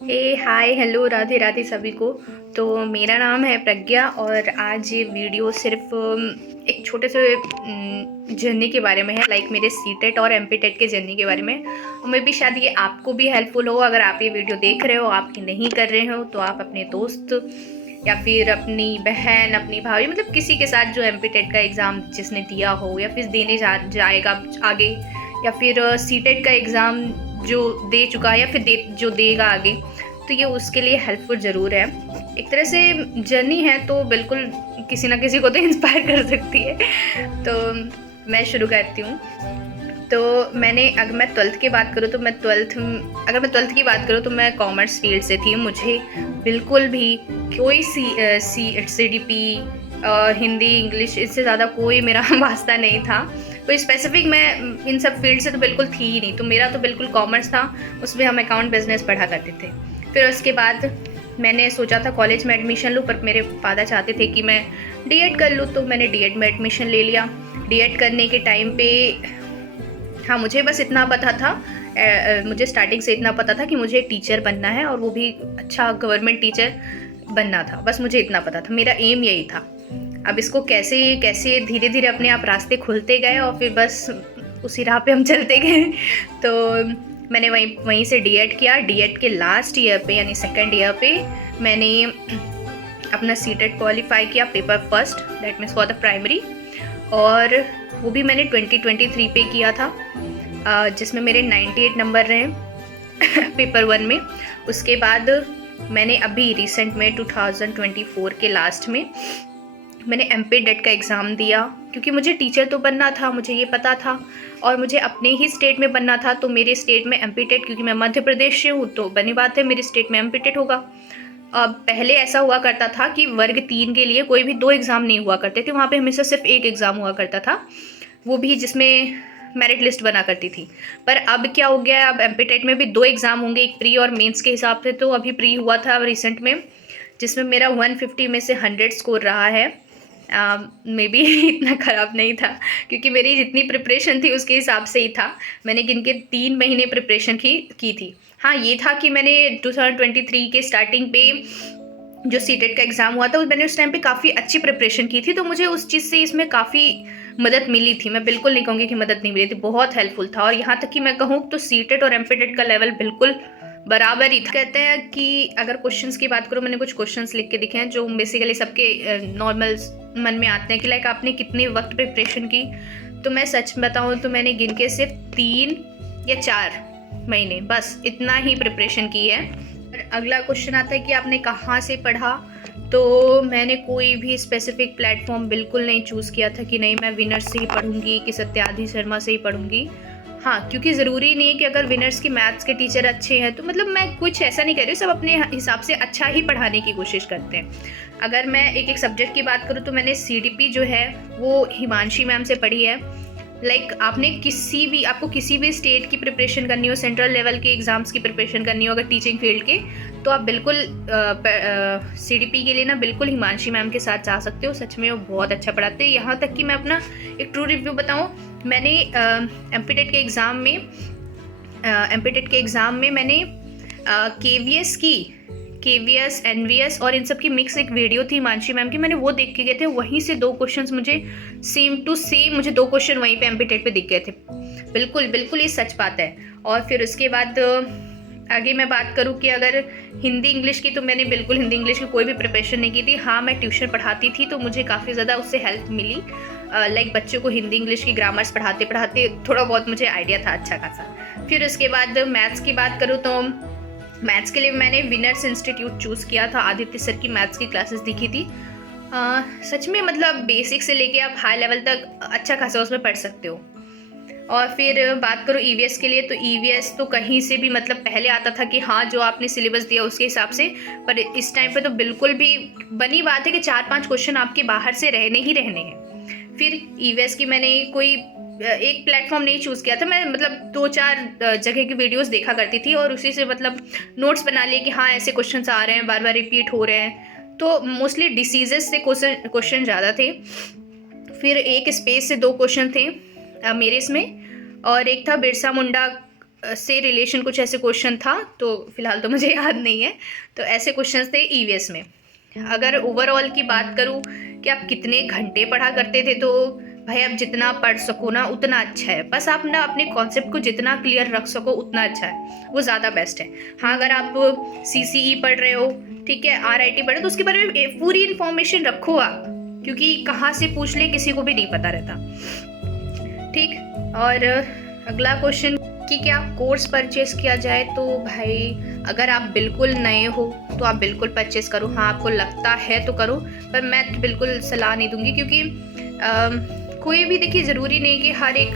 हे hi hello Radhe Radhe सभी को। तो मेरा नाम है प्रज्ञा और आज ये वीडियो सिर्फ एक छोटे से जर्नी के बारे में है, लाइक मेरे सीटेट और एमपीटेट के जर्नी के बारे में। और मे भी शायद ये आपको भी हेल्पफुल हो। अगर आप ये वीडियो देख रहे हो, आप नहीं कर रहे हो, तो आप अपने दोस्त या फिर अपनी बहन, अपनी भाभी, मतलब किसी के साथ जो एमपीटेट का एग्ज़ाम जिसने दिया हो या फिर देने जाएगा आगे, या फिर सीटेट का एग्ज़ाम जो दे चुका है या फिर जो देगा आगे, तो ये उसके लिए हेल्पफुल ज़रूर है। एक तरह से जर्नी है तो बिल्कुल किसी ना किसी को तो इंस्पायर कर सकती है। तो मैं शुरू करती हूँ। तो मैंने अगर मैं ट्वेल्थ की बात करूँ तो अगर मैं ट्वेल्थ की बात करूँ तो मैं कॉमर्स फील्ड से थी। मुझे बिल्कुल भी कोई C D P Hindi English इससे ज़्यादा कोई मेरा वास्ता नहीं था। कोई स्पेसिफिक मैं इन सब फील्ड से तो बिल्कुल थी ही नहीं। तो मेरा तो बिल्कुल कॉमर्स था, उसमें हम अकाउंट बिजनेस पढ़ा करते थे। फिर उसके बाद मैंने सोचा था कॉलेज में एडमिशन लूँ, पर मेरे फादर चाहते थे कि मैं डीएड कर लूँ, तो मैंने डीएड में एडमिशन ले लिया। डीएड करने के टाइम पे हाँ, मुझे बस इतना पता था, मुझे स्टार्टिंग से इतना पता था कि मुझे टीचर बनना है, और वो भी अच्छा गवर्नमेंट टीचर बनना था। बस मुझे इतना पता था, मेरा एम यही था। अब इसको कैसे कैसे धीरे धीरे अपने आप रास्ते खुलते गए और फिर बस उसी राह पे हम चलते गए। तो मैंने वहीं से डीएड किया। डीएड के लास्ट ईयर पे यानी सेकेंड ईयर पे मैंने अपना सीटेट क्वालिफाई किया, paper first, that means for the primary. और वो भी मैंने 2023 पे किया था, जिसमें मेरे 98 नंबर रहे पेपर वन में। उसके बाद मैंने अभी रिसेंट में 2024 के लास्ट में मैंने एमपीटेट का एग्ज़ाम दिया, क्योंकि मुझे टीचर तो बनना था, मुझे ये पता था, और मुझे अपने ही स्टेट में बनना था। तो मेरे स्टेट में एमपीटेट, क्योंकि मैं मध्य प्रदेश से हूँ, तो बनी बात है मेरे स्टेट में एमपीटेट होगा। अब पहले ऐसा हुआ करता था कि वर्ग 3 के लिए कोई भी 2 एग्ज़ाम नहीं हुआ करते थे, वहाँ पे हमेशा सिर्फ एक एग्ज़ाम हुआ करता था, वो भी जिसमें मेरिट लिस्ट बना करती थी। पर अब क्या हो गया है, अब एमपीटेट में भी 2 एग्ज़ाम होंगे, एक प्री और मेंस के हिसाब से। तो अभी प्री हुआ था रिसेंट में, जिसमें मेरा 150 में से 100 स्कोर रहा है। मे बी इतना ख़राब नहीं था, क्योंकि मेरी जितनी प्रिपरेशन थी उसके हिसाब से ही था। मैंने गिन के 3 महीने प्रिपरेशन की थी। हाँ, ये था कि मैंने 2023 के स्टार्टिंग पे जो सीटेट का एग्ज़ाम हुआ था, मैंने उस टाइम पे काफ़ी अच्छी प्रिपरेशन की थी, तो मुझे उस चीज़ से इसमें काफ़ी मदद मिली थी। मैं बिल्कुल नहीं कहूँगी कि मदद नहीं मिली थी, बहुत हेल्पफुल था। और यहाँ तक कि मैं कहूँ तो सीटेट और एमपीटेट का लेवल बिल्कुल बराबर ही था। कहते हैं कि अगर क्वेश्चंस की बात करूँ, मैंने कुछ क्वेश्चंस लिख के दिखे हैं जो बेसिकली सबके नॉर्मल मन में आते हैं कि लाइक आपने कितने वक्त प्रिपरेशन की। तो मैं सच बताऊँ तो मैंने गिन के सिर्फ 3 या 4 महीने, बस इतना ही प्रिपरेशन की है। अगला क्वेश्चन आता है कि आपने कहाँ से पढ़ा। तो मैंने कोई भी स्पेसिफिक प्लेटफॉर्म बिल्कुल नहीं चूज़ किया था कि नहीं मैं विनर्स से ही पढ़ूंगी कि सत्याधि शर्मा से ही पढ़ूंगी। हाँ, क्योंकि ज़रूरी नहीं है कि अगर विनर्स की मैथ्स के टीचर अच्छे हैं तो मतलब मैं कुछ ऐसा नहीं कर रही हूँ, सब अपने हिसाब से अच्छा ही पढ़ाने की कोशिश करते हैं। अगर मैं एक एक सब्जेक्ट की बात करूँ तो मैंने सीडीपी जो है वो हिमांशी मैम से पढ़ी है। आपको किसी भी स्टेट की प्रिपरेशन करनी हो, सेंट्रल लेवल के एग्ज़ाम्स की प्रिपरेशन करनी हो अगर टीचिंग फील्ड के, तो आप बिल्कुल सीडीपी के लिए ना बिल्कुल हिमांशी मैम के साथ जा सकते हो। सच में वो बहुत अच्छा पढ़ाते हैं। यहाँ तक कि मैं अपना एक ट्रू रिव्यू बताऊँ, मैंने एमपीटेट के एग्ज़ाम में मैंने केवीएस एनवीएस और इन सब की मिक्स एक वीडियो थी हिमांशी मैम की, मैंने वो देख के गए थे। वहीं से 2 क्वेश्चंस मुझे सेम टू सेम, मुझे 2 क्वेश्चन वहीं पे एमपीटेट पे दिख गए थे। बिल्कुल बिल्कुल ये सच बात है। और फिर उसके बाद आगे मैं बात करूँ कि अगर हिंदी इंग्लिश की, तो मैंने बिल्कुल हिंदी इंग्लिश की कोई भी प्रिपरेशन नहीं की थी। हाँ, मैं ट्यूशन पढ़ाती थी तो मुझे काफ़ी ज़्यादा उससे हेल्प मिली। लाइक बच्चों को हिंदी इंग्लिश की ग्रामर्स पढ़ाते पढ़ाते थोड़ा बहुत मुझे आइडिया था अच्छा खासा। फिर उसके बाद मैथ्स की बात करूँ तो मैथ्स के लिए मैंने विनर्स इंस्टीट्यूट चूज़ किया था। आदित्य सर की मैथ्स की क्लासेस दिखी थी। सच में मतलब बेसिक से लेके आप हाई लेवल तक अच्छा खासा उसमें पढ़ सकते हो। और फिर बात करूँ ईवीएस के लिए, तो ईवीएस तो कहीं से भी मतलब पहले आता था कि हाँ जो आपने सिलेबस दिया उसके हिसाब से, पर इस टाइम पे तो बिल्कुल भी बनी बात है कि 4-5 क्वेश्चन आपके बाहर से रहने ही रहने हैं। फिर ईवीएस की मैंने कोई एक प्लेटफॉर्म नहीं चूज़ किया था, मैं मतलब 2-4 जगह की वीडियोस देखा करती थी और उसी से मतलब नोट्स बना लिए कि हाँ ऐसे क्वेश्चन आ रहे हैं, बार बार रिपीट हो रहे हैं। तो मोस्टली डिसीजेस से क्वेश्चन ज़्यादा थे। फिर एक स्पेस से 2 क्वेश्चन थे मेरे इसमें, और एक था बिरसा मुंडा से रिलेशन कुछ ऐसे क्वेश्चन था, तो फिलहाल तो मुझे याद नहीं है। तो ऐसे क्वेश्चंस थे ईवीएस में। अगर ओवरऑल की बात करूँ कि आप कितने घंटे पढ़ा करते थे, तो भाई आप जितना पढ़ सको ना उतना अच्छा है। बस आप ना अपने कॉन्सेप्ट को जितना क्लियर रख सको उतना अच्छा है, वो ज़्यादा बेस्ट है। हाँ, अगर आप सीसीई पढ़ रहे हो, ठीक है, आरआईटी पढ़ रहे हो, तो उसके बारे में पूरी इन्फॉर्मेशन रखो आप, क्योंकि कहाँ से पूछ ले किसी को भी नहीं पता रहता। ठीक। और अगला क्वेश्चन कि क्या कोर्स परचेस किया जाए, तो भाई अगर आप बिल्कुल नए हो तो आप बिल्कुल परचेस करो। हाँ, आपको लगता है तो करो, पर मैं तो बिल्कुल सलाह नहीं दूंगी, क्योंकि कोई भी देखिए ज़रूरी नहीं कि हर एक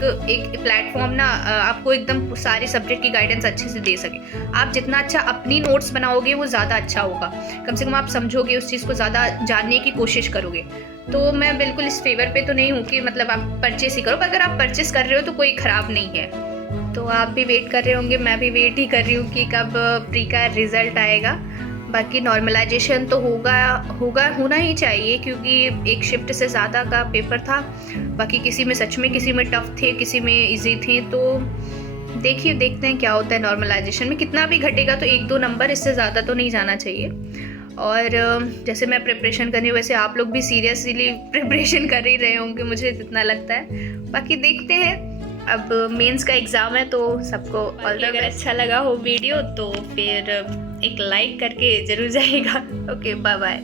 प्लेटफॉर्म ना आपको एकदम सारे सब्जेक्ट की गाइडेंस अच्छे से दे सके। आप जितना अच्छा अपनी नोट्स बनाओगे वो ज़्यादा अच्छा होगा। कम से कम आप समझोगे, उस चीज़ को ज़्यादा जानने की कोशिश करोगे। तो मैं बिल्कुल इस फेवर पे तो नहीं हूँ कि मतलब आप परचेस ही करो, पर अगर आप परचेस कर रहे हो तो कोई ख़राब नहीं है। तो आप भी वेट कर रहे होंगे, मैं भी वेट ही कर रही हूँ कि कब प्री का रिज़ल्ट आएगा। बाकी नॉर्मलाइजेशन तो होना ही चाहिए, क्योंकि एक शिफ्ट से ज़्यादा का पेपर था। बाकी किसी में सच में, किसी में टफ थे, किसी में इजी थे। तो देखते हैं क्या होता है नॉर्मलाइजेशन में। कितना भी घटेगा तो 1-2 नंबर, इससे ज़्यादा तो नहीं जाना चाहिए। और जैसे मैं प्रिपरेशन कर रही हूँ, वैसे आप लोग भी सीरियसली प्रिपरेशन कर ही रहे होंगे, मुझे जितना लगता है। बाकी देखते हैं, अब मेंस का एग्ज़ाम है, तो सबको ऑल द बेस्ट। अगर अच्छा लगा हो वीडियो तो फिर एक लाइक करके ज़रूर जाइएगा। Okay, bye bye.